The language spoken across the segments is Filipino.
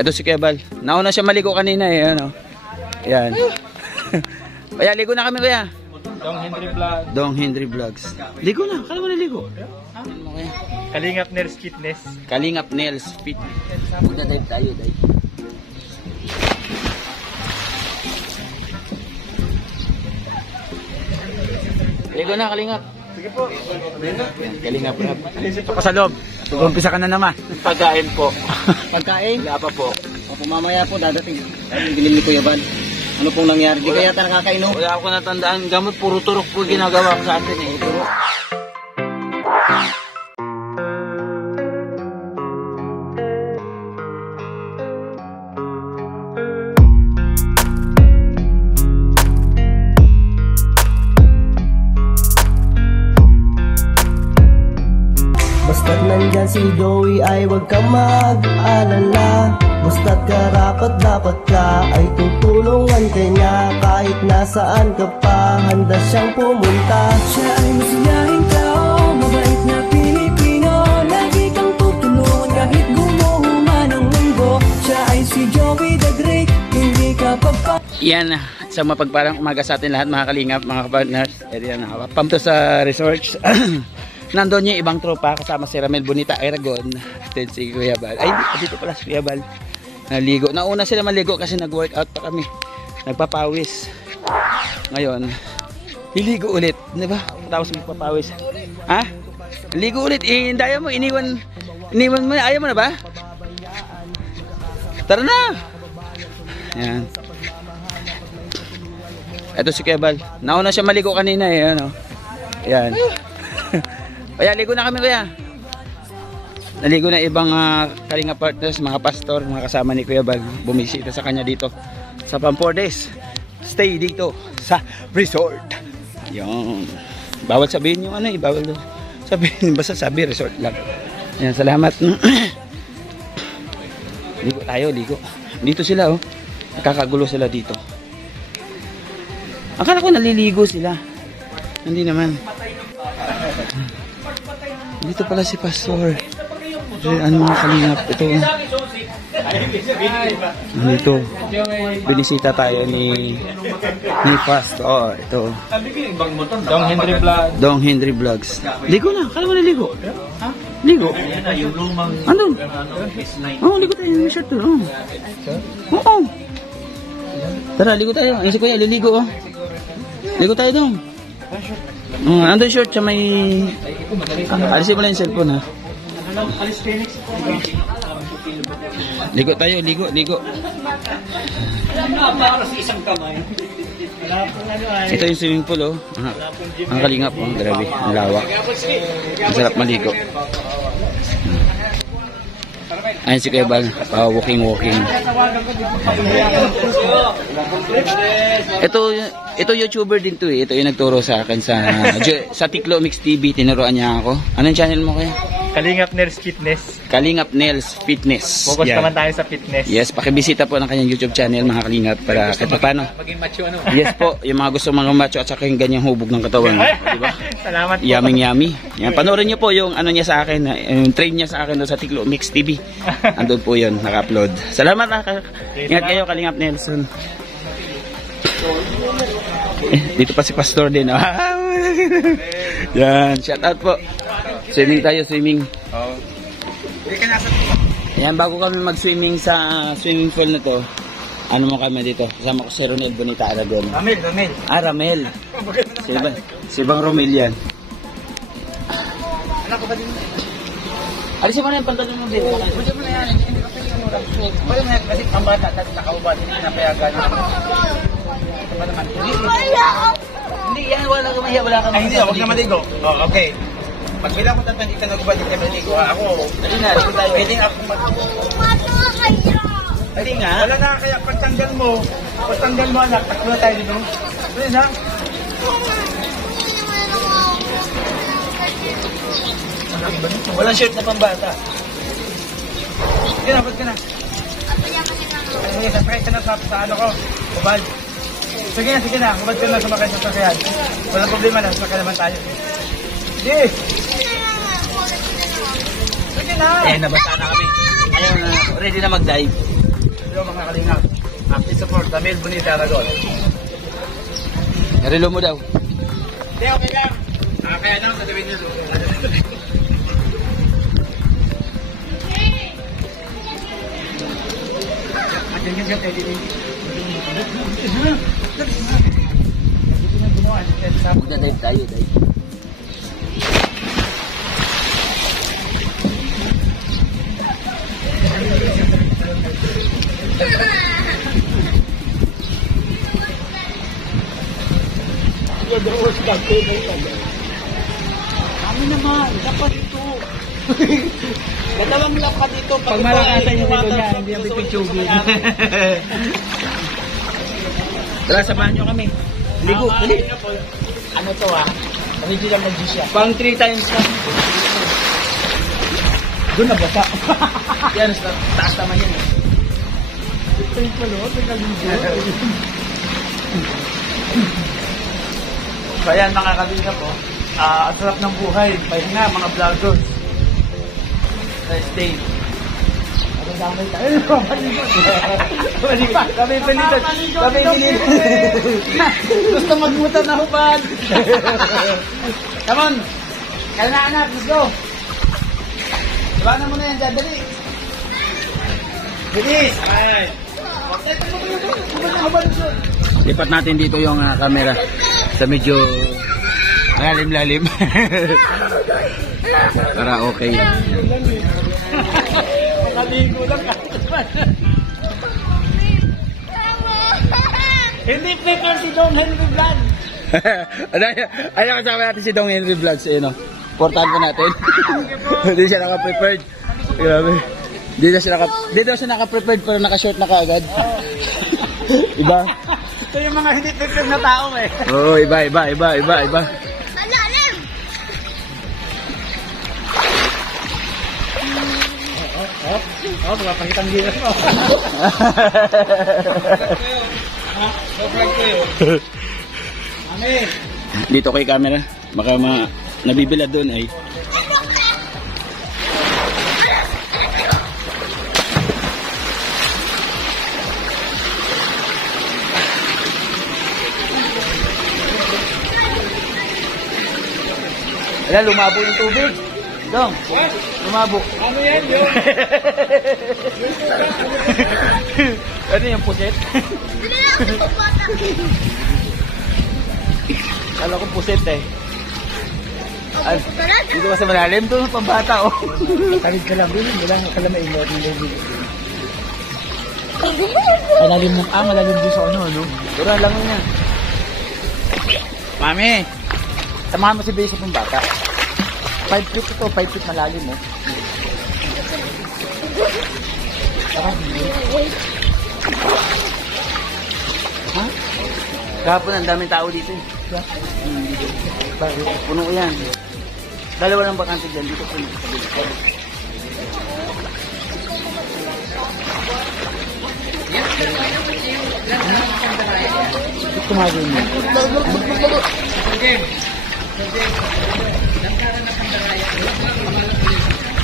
Ito si Kuya Bal. Nauna siya maligo kanina eh. Ano? Ayan. Kaya ligo na kami kuya. Dong Henry Vlogs. Ligo na. Kala mo na ligo. Kalingap Nails Fitness. Kalingap Nails Fitness. Magdadive tayo. Dive. Ligo na Kalingap. Sige po. Kalingap Rap. Ito pa sa loob. Umpisa ka na naman. Pagkain po. Pagkain? Wala pa po. Opo, mamaya po dadating. Ay, dilim ni Kuya Bal. Ano pong nangyari? Di kaya nakakainom? Wala ako natandaan. Gamot, puro turok po ginagawa ko sa atin eh. Turok. Basta't nandyan si Joey ay huwag kang mag-alala. Basta't karapat dapat ka ay tutulungan kanya. Kahit nasaan ka pa, handa siyang pumunta. Siya ay masiyahing tao, mabait na Pilipino. Lagi kang tutulungan kahit gumuhuma ng mundo. Siya ay si Joey the Great, hindi ka papa. Yan, sa mapagparang umaga sa atin lahat mga kalingap, mga partners. Yan, pump to sa resorts. Nandun yung ibang tropa kasama si Ramel Bonita Aragon. Then si Kuya Bal. Ay, dito pala si Kuya Bal. Naligo. Nauna sila maligo kasi nag-workout pa kami. Nagpapawis. Ngayon, iligo ulit. Diba? Tapos magpapawis. Ha? Ligo ulit. Daya mo, iniwan mo na. Ayaw mo na ba? Tara na! Yan. Ito si Kuya Bal. Nauna siya maligo kanina eh. Ano? Yan. Kaya ligo na kami kuya. Naligo na ibang kalinga partners, mga pastor, mga kasama ni Kuya Bal. Bumisita sa kanya dito sa pang 4 days. Stay dito sa resort. Yung bawal sabihin yung ano eh, bawal sabihin, basta sabi resort lang. Yan, salamat. Ligo tayo, ligo. Dito sila oh. Nakakagulo sila dito. Akala ko naliligo sila. Hindi naman. Dito pala si Pastor. Ano mga kalingap? Ito. Dito. Binisita tayo ni Pastor. Ito. Dong Henry Vlogs. Ligo na. Kala mo na ligo? Ligo. Andun? Oo, ligo tayo. May shirt doon. Oo. Tara, ligo tayo. Ang si Kuya, liligo oh. Ligo tayo dong. Andun short sa may... alisin mo lang yung cellphone ha. Ligo tayo, ligo. Ito yung swimming pool oh. Ang kalingap oh, grabe, ang lawak. Ang sarap maligo. Ayun si Kuya Bal, walking. Ito YouTuber din to eh. Ito yung nagturo sa akin sa Tiklo Mix TV. Tinuruan niya ako. Anong channel mo kaya? Kalingap Nails Fitness. Kalingap Nails Fitness. Focus naman tayo sa fitness. Yes, pakibisita po ng kanyang YouTube channel mga kalingap para kahit paano. Maging macho ano? Yes po, yung mga gusto mga macho at saka yung ganyang hubog ng katawan. Diba? Salamat po. Yummy. Yan, panoorin niyo po yung ano niya sa akin, yung train niya sa akin doon sa Tiklo Mix TV. Andun po yun, naka-upload. Salamat ingat kayo Kalingap Nelson. Dito pa si Pastor din. Yan, shout out po. Swimming tayo, swimming. Yan, bago kami mag-swimming sa swimming pool na to, ano mo kami dito? Kasama ko si Ronel Bonita Aragon. Ramel. Ramel. Si Bang Romel yan. Anak ko ba din? Alisin mo na yung pantalon mo dito. Pwede mo na yan. Hindi ka pwede mo lang. Pwede mo na yan kasi pambata kasi nakaubat. Hindi napayagan. Hindi yan, wala kang mahiya, wala kang mahiya. Ay hindi, huwag na maligo. Oh, okay. Pagbilang ko tatang hindi ka nagubad, hindi ka maligo. Ako, Dali na, dito tayo. pwede ako Dali nga. Wala na kaya pagtanggal mo anak, takbo na tayo dito. Pwede na? Walang shirt na pambata. Sige na, ba't ka na? Sige, sasakay ka na sa ano ko, hubad. Sige na, hubad ka na sumakay sa sasakyan. Walang problema na, sumakay naman tayo. Sige! Sige na! Nabasa na kami. Ayun, ready na mag-dive. Hello mga kalingap. Active support, Ramil Bonita, Aragon. Narilo mo daw. Hindi, okay lang. Kaya naman sasabihin nyo. Magdadive tayo, Day. Kami naman, dapat ito. Dalawang lap pa dito. Pag malakasan yung silo niya, hindi yung pipitsugin. Tara, samahan nyo kami. Ligo, dali. Ano to original na G siya. Pang 3 times ka. Doon na basa. Yan, taas naman yan. Ito pala, So ayan mga kalingap po. Ang sarap ng buhay. Pahinga mga vloggers. Nice day. damay tayo. Kami pilitan. Kami pilitan. Gusto magmutan na hubad. Come on. Kaya na anak, let's go. Iwanan mo na yan dyan, dali. Bilis. Ay. Lipat natin dito yung camera sa medyo lalim-lalim. Para okay. Nakaligo lang ka. Hindi prepare si Don Henry Vlog. Ano kasama natin si Dong Henry Vlogs, eh, no? Portahan ko natin. Hindi siya naka-prepared. Grabe. Dito siya naka-prepared pero naka-short na kaagad. Iba? Ito yung mga hindi prepare na tao eh. Oo, iba. Malalim! Oh, magpapakitang gilas mo. Amen. Dito kay camera. Baka nabibila doon ay. Wala, lumabo yung tubig. Dong, lumabo. Ano yan yun? Ano yung puset? Binilaki ko po ata. Kala ko puset eh. Ay, Sarap. dito ka sa malalim, doon pambata oh. Talig ka lang, wala nga ka lang maingot ng baby. Malalim mo. Malalim din sa ano. Tura lang niya. Mami, samahan mo si Bea sa pambata. 5 feet ito, 5 feet malalim oh. Ha? Kahapon ang daming tao dito eh. Bakit? Puno yan. Dalawa lang bakante dyan. Dito puno. Tumagin mo.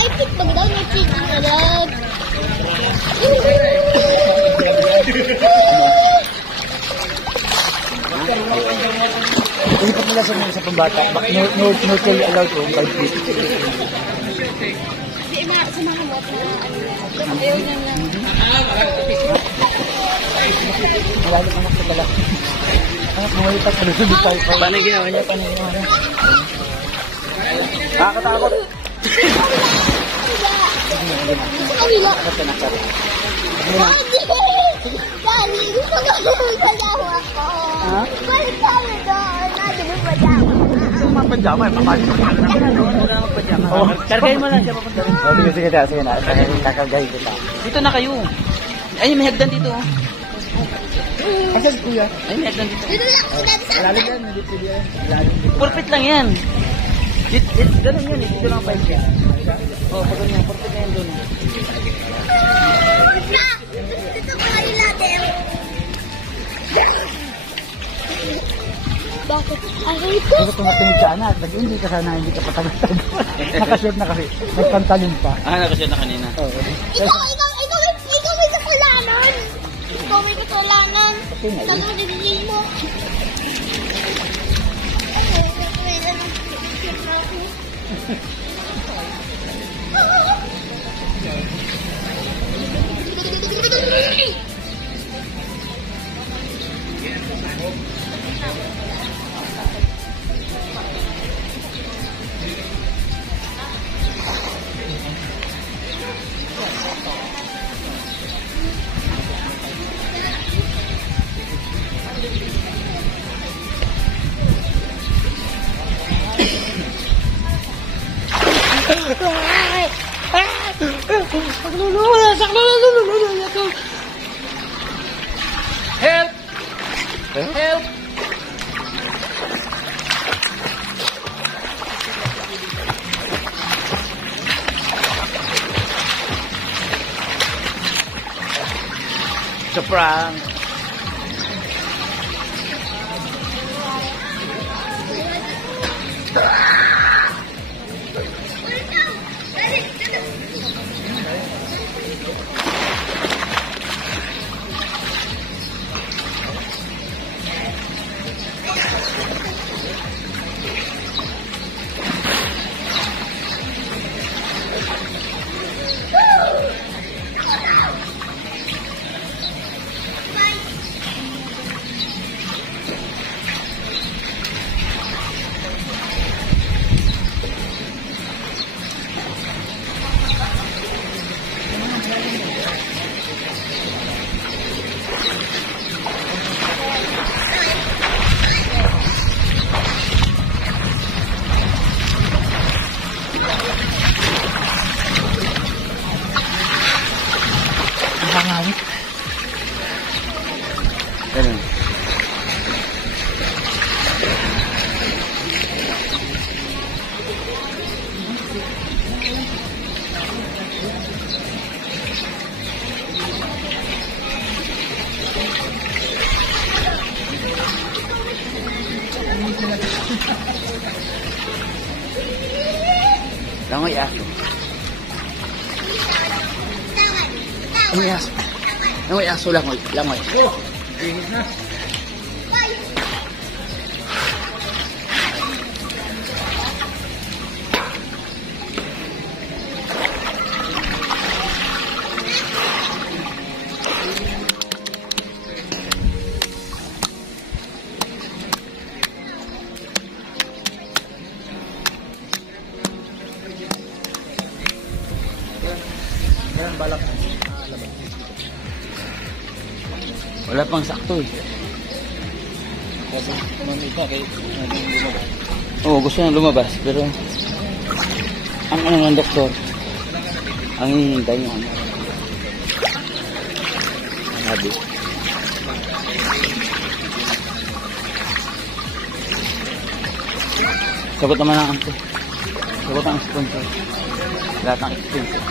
Ay, pag daw na chicken na lang. Ilipat nila sa pambata. No kill allowed to 5 feet. Hindi na, sumakamot na ano. Ayaw niya lang. Malalim anak sa dala. Anak, mawalipat ka doon tayo. Paano yung ginawa niya? Nakakatakot. Sa kabila. Daddy, gusto ko naman padawa ako. Balik kami doon. Daddy, may padawa. Mga pajama eh. Papasok ka na naman. Wala nang pajama. Kargayin mo lang siya papunta rin. Sige na. Kakagay kita. Dito na kayo. Ay, may hagdan dito. Asan kuya? Ay, may hagdan dito. Dito lang, si Daddy sa Lalim yan. Hindi pwede yan. Purpit lang yan. Ganun yan eh. Dito lang 5 yan. Oo, pag ganyan. Purpit na yan doon. na. Dito ko kayo natin. Bakit? Aray ko. Kasi kung natingin ka anak, hindi ka sana hindi ka patagtag. Nakashort na kasi. Nagpantalin pa. Ah, nakasya na kanina. Oo. Ikaw may kasalanan. kasalanan. Sabi ko din mo. Help! Help! It's a prank. Ganun. Langoy aso. Langoy aso. Langoy aso, langoy. Langoy. Wala pang sakto eh. Kasi naman ito kay lumabas. Oo, gusto nang lumabas pero ang ano ng doktor ang hinihintay yung ano. Sabi. Sagot naman ang ante. Sagot ang sponsor. Lahat ng sponsor.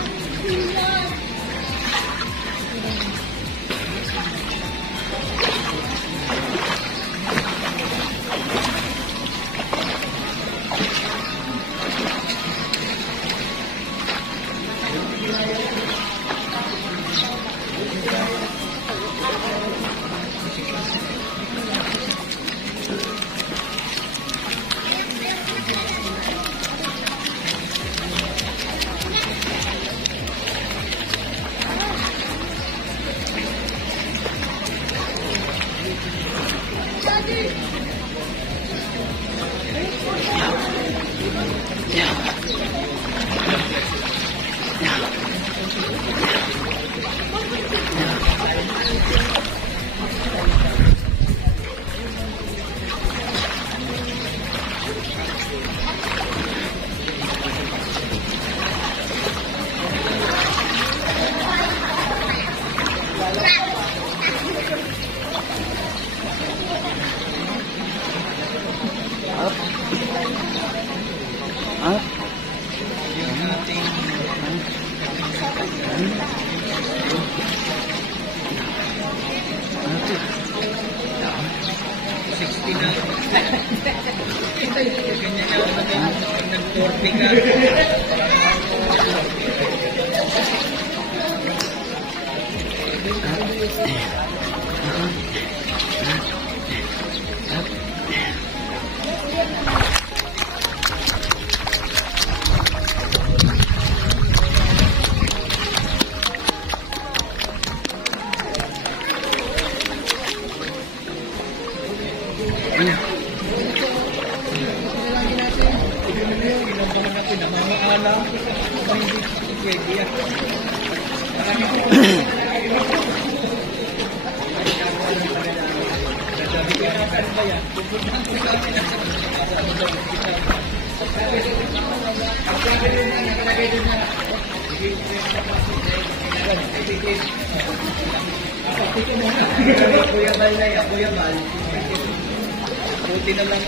Buti na lang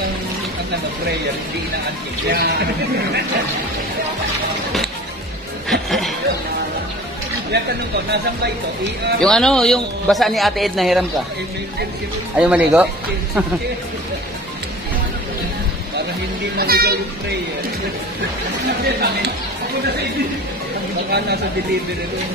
ang prayer, hindi ina-antik. Kaya tanong ko, nasaan ba ito? Yung ano, yung basa ni Ate Ed, nahiram ka? Ayaw maligo? Para hindi maligaw yung prayer. Baka nasa delivery room.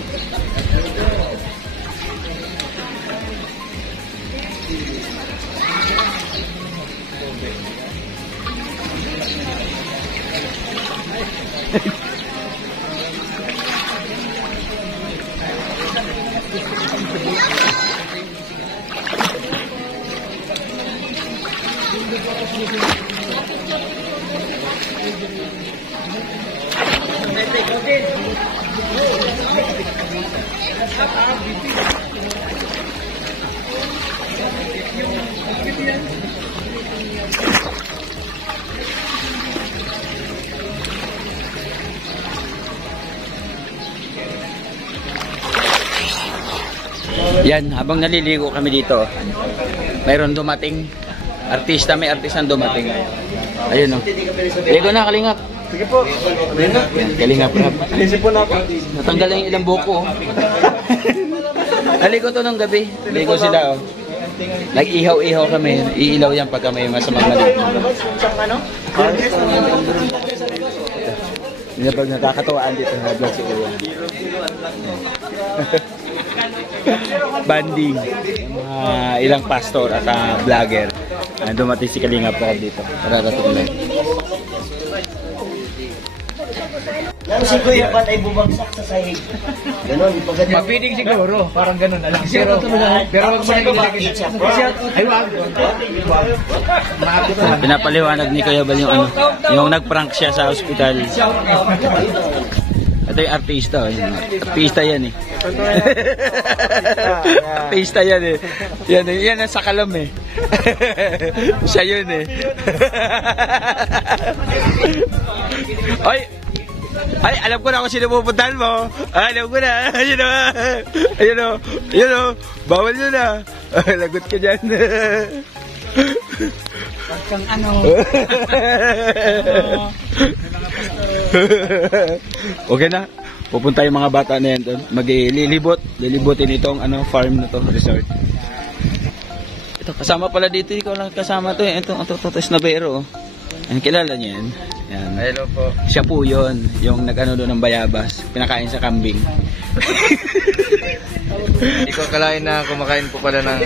Yan, habang naliligo kami dito, mayroon dumating artista, may artistang dumating. Ayun o. Ligo na, Kalingap. Sige po. Yan, Kalingap rap. Alisin po na ako. Natanggal na yung ilang buko. Naligo to nung gabi. Ligo sila. Oh. Nag-ihaw-ihaw kami. Iilaw yan pagka may masamang maligo. Hindi pag nakakatuwaan dito sa vlog si Kuya. Banding. Ilang pastor at vlogger. Dumating si Kalingap Rap dito. Pararating lang. Nang si Kuya Pat ay bumagsak sa sahig. Ganon, pagkatapos. Mapinig siguro, parang ganun na lang. Pero wag mo na ilagay. Ay, wag. Pinapaliwanag ni Kuya Bal yung ano, yung nag-prank siya sa ospital. Ito yung artista. Artista yan eh. Artista yan eh. Yan ang sakalam eh. Siya yun eh. Ay, alam ko na kung sino pupuntahan mo. Alam ko na. Ayun o. Ayun o. Ayun o. Bawal yun na. Lagot ka dyan. Wag kang ano. Okay na. Pupunta yung mga bata na yan doon. Maglilibot. Lilibutin itong farm na to, resort. Ito, kasama pala dito. Ikaw lang kasama to eh. Ito, Snabero. Ang kilala niya yan. Yan. Hello po. Siya po yun, yung nag-ano doon ng bayabas, pinakain sa kambing. Hindi ko akalain na kumakain po pala ng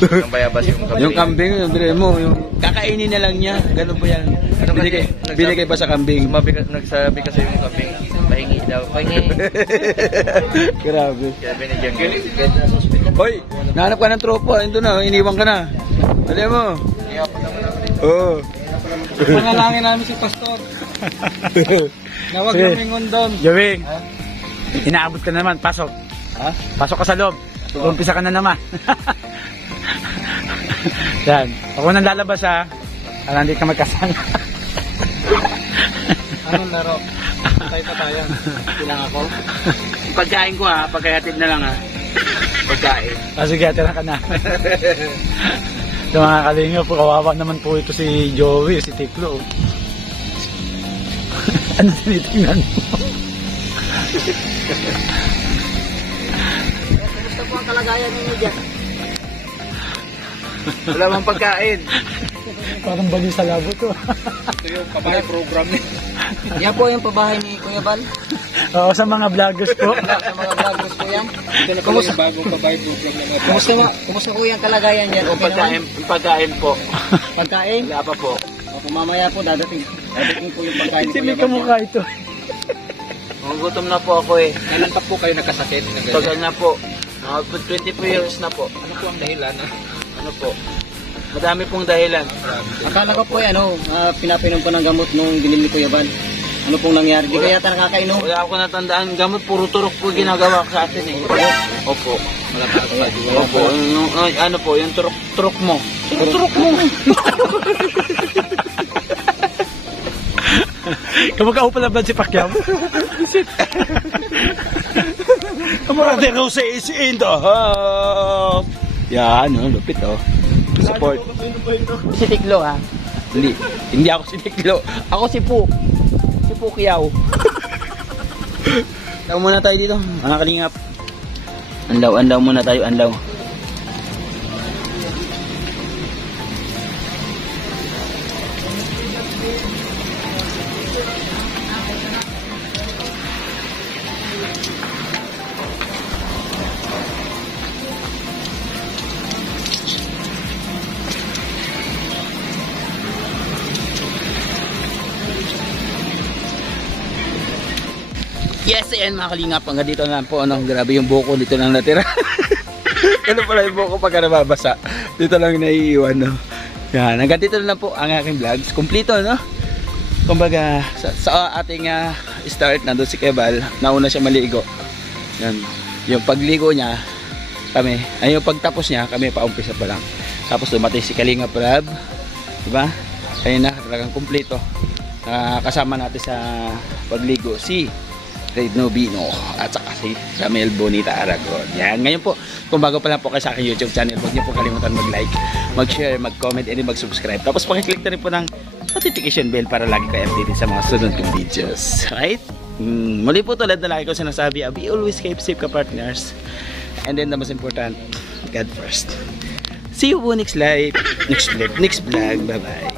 ng bayabas yung kambing. Yung kambing, yung kakainin na lang niya, ganun po yan. Binigay pa sa kambing. Nagsabi kasi yung kambing, pahingi daw. Pahingi. Grabe. Kaya binigyan ko. Hoy, nahanap ka ng tropa, ito na, iniwan ka na. Alam mo? Oo. Panalangin namin si Pastor. Na huwag lumingon doon. Jawing, inaabot ka na naman, pasok. Ha? Pasok ka sa loob. Umpisa ka na naman. Yan. Ako nang lalabas ha. Hindi ka magkasama. Anong laro? Tayo. Ilang ako? Pagkain ko ha. Pagkahatid na lang ha. Pagkain. Sige, tira ka na. Ito mga Kalingap, kawawa naman po ito si Joey, si Tiklo. Ano tinitingnan mo? Gusto po ang kalagayan ninyo dyan. Wala mang pagkain. Parang bali sa labo to. Ito yung pabahay program niya. Yan po yung pabahay ni Kuya Bal. Oo, sa mga vloggers po. Sa mga vloggers po yan. Ito na po yung bagong kabayo program na natin. Kumusta po yung kalagayan dyan? Okay naman? Pagkain po. Pagkain? Wala pa po. O, mamaya po dadating po yung pagkain. Kasi may kamukha ito. Gutom na po ako eh. Kailan pa po kayo nakasakit? Tagal na po. 22 years na po. Ano po ang dahilan? Ano po? Madami pong dahilan. Akala ko po pinapinom ko ng gamot nung binili ko Yaban. Ano pong nangyari? Di ko yata nakakainom. Wala ako natandaan. Gamot, puro turok po ginagawa ko sa atin eh. Opo. Opo. Ano po, yung turok mo. Turok mo. Kamukha pala ba si Pacquiao? Kamarate ko sa isiin to. Yan, lupit oh. Support. Si Tiklo ha? Hindi ako si Tiklo. Ako si Pu. Si Pacquiao. Andaw muna tayo dito, mga kalingap. Andaw muna tayo, andaw. Yes, ayan mga kalingap, hanggang dito na lang po, grabe yung buko, dito lang natira. Ano pala yung buko pagka nababasa, dito lang naiiwan, no? Yan, hanggang dito na lang po ang aking vlogs, kumplito, no? Kumbaga, sa ating start, nandun si Kebal, nauna siya maligo. Yan, yung pagligo niya, yung pagtapos niya, kami paumpisa pa lang. Tapos dumatay si Kalingap Rab, diba? Ayun na, talagang kumplito. Kasama natin sa pagligo, si Red Nobino at saka si Ramel Bonita Aragon. Yan, ngayon po, kung bago pa lang po kayo sa aking YouTube channel, huwag niyo po kalimutan mag-like, mag-share, mag-comment, and mag-subscribe. Tapos pakiclick na rin po ng notification bell para lagi kayo updated sa mga sunod kong videos. Right? Muli po tulad na lagi ko sinasabi, be always keep safe ka partners. And then the most important, God first. See you po next live, next vlog. Bye-bye.